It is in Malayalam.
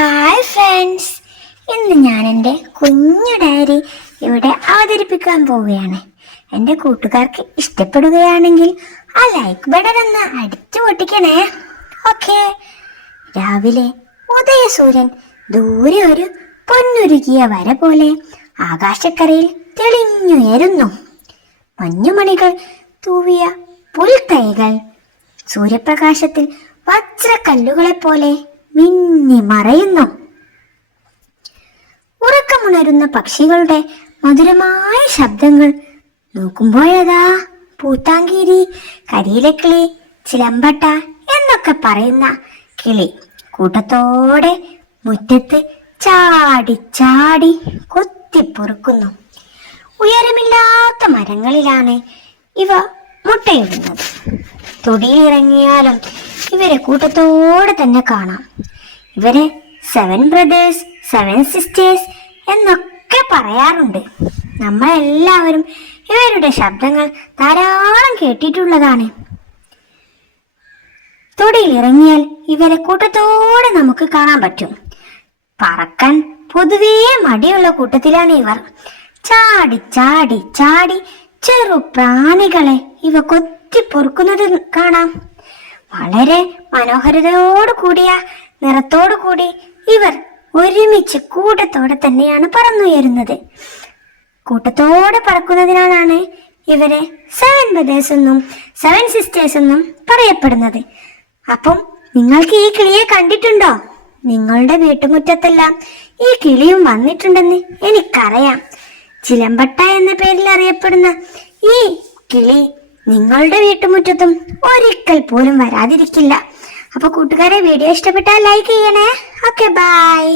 ഹായ് ഫ്രണ്ട്സ് ഇന്ന് ഞാൻ എന്റെ കുഞ്ഞു ഡയറി ഇവിടെ അവതരിപ്പിക്കാൻ പോവുകയാണ്. എന്റെ കൂട്ടുകാർക്ക് ഇഷ്ടപ്പെടുകയാണെങ്കിൽ ആ ലൈക്ക് ബട്ടൺ ഒന്ന് അടിച്ചു പൊട്ടിക്കണേ. ഓക്കെ രാവിലെ ഉദയസൂര്യൻ ദൂരെ ഒരു പൊന്നുരുകിയ വര പോലെ ആകാശക്കരയിൽ തെളിഞ്ഞുയരുന്നു. മഞ്ഞുമണികൾ തൂവിയ പുൽത്തൈകൾ സൂര്യപ്രകാശത്തിൽ വജ്രക്കല്ലുകളെ പോലെ മിന്നി മറയുന്നു. ഉറക്കമുണരുന്ന പക്ഷികളുടെ മധുരമായ ശബ്ദങ്ങൾ നോക്കുമ്പോഴതാ പൂത്താങ്കീരി കരിയിലക്കിളി ചിലമ്പട്ട എന്നൊക്കെ പറയുന്ന കിളി കൂട്ടത്തോടെ മുറ്റത്ത് ചാടി ചാടി കൊത്തിപ്പൊറുക്കുന്നു ഉയരമില്ലാത്ത മരങ്ങളിലാണ് ഇവ മുട്ടയിടുന്നത്. തൊടിയിലിറങ്ങിയാലും ഇവരെ കൂട്ടത്തോടെ തന്നെ കാണാം. ഇവരെ സെവൻ ബ്രദേഴ്സ് സെവൻ സിസ്റ്റേഴ്സ് എന്നൊക്കെ പറയാറുണ്ട്. നമ്മളെല്ലാവരും ഇവരുടെ ശബ്ദങ്ങൾ ധാരാളം കേട്ടിട്ടുള്ളതാണ്. തൊടിയിൽ ഇറങ്ങിയാൽ ഇവരെ കൂട്ടത്തോടെ നമുക്ക് കാണാൻ പറ്റും. പറക്കാൻ പൊതുവേ മടിയുള്ള കൂട്ടത്തിലാണ് ഇവർ. ചാടി ചാടി ചാടി ചെറു പ്രാണികളെ ഇവ കൊത്തി പൊറുക്കുന്നത് കാണാം. വളരെ മനോഹരതയോട് കൂടിയ നിറത്തോടു കൂടി ഇവർ ഒരുമിച്ച് കൂട്ടത്തോടെ തന്നെയാണ് പറന്നുയരുന്നത്. കൂട്ടത്തോടെ പറക്കുന്നതിനാലാണ് ഇവരെ സെവൻ ബ്രദേഴ്സ് എന്നും സെവൻ സിസ്റ്റേഴ്സ് എന്നും പറയപ്പെടുന്നത്. അപ്പം നിങ്ങൾക്ക് ഈ കിളിയെ കണ്ടിട്ടുണ്ടോ? നിങ്ങളുടെ വീട്ടുമുറ്റത്തെല്ലാം ഈ കിളിയും വന്നിട്ടുണ്ടെന്ന് എനിക്കറിയാം. ചിലമ്പട്ട എന്ന പേരിൽ അറിയപ്പെടുന്ന ഈ കിളി നിങ്ങളുടെ വീട്ടുമുറ്റത്തും ഒരിക്കൽ പോലും വരാതിരിക്കില്ല. അപ്പൊ കൂട്ടുകാരെ വീഡിയോ ഇഷ്ടപ്പെട്ടാൽ ലൈക്ക് ചെയ്യണേ. Okay bye